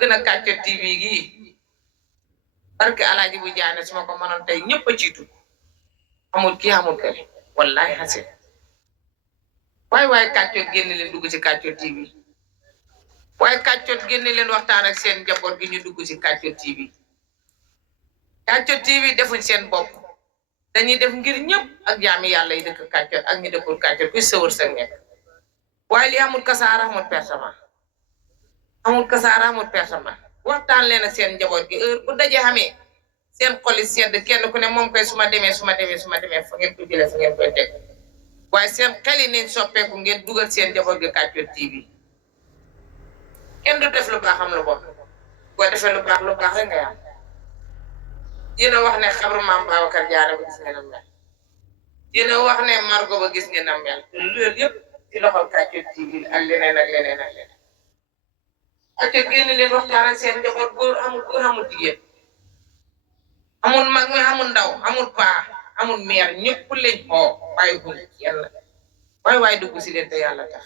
gën a Kàccot TV gii barke Alaaji bu jaane su ma ko mënoon tey ñëpp a ciitu amul kii amul kële wallahi xase waaye Kàccot génn leen dugg ci Kàccot TV waaye Kàccot génn leen waxtaan ak seen njaboot gi ñu dugg ci Kàccot TV Kàccot TV defuñ seen bopp dañuy def ngir ñëpp ak jaami yàlla yi dëkk Kàccot ak ñu dëkkul Kàccot kuy sëwër sa nekk waaye li amul kasaara amul persama waxtaan leen ak seen njaboot gi heure bu daje xamee seen xol yi sedd kenn ku ne moom koy su ma demee fa ngeen ko jëlee fa ngeen koy teg waaye seen xel yi nañ soppeeku ngeen dugal seen njaboot gi Kàccot TV kenn du def lu baax am lu bon boo defee lu baax rek nga am yéen a wax ne xabru maam Babacar Diarra ba gis ngeen a mel yéen a wax ne Margo ba gis ngeen a mel loolu yëpp ci loxol Kàccot TV ak leneen Kàccot génn leen waxtaan ak seen njaboot góor amul jigéen amul mag mi amul ndaw amul paa amul meer ñëpp lañ xoo waaye buñ kenn waaye dugg si leen te yàlla tax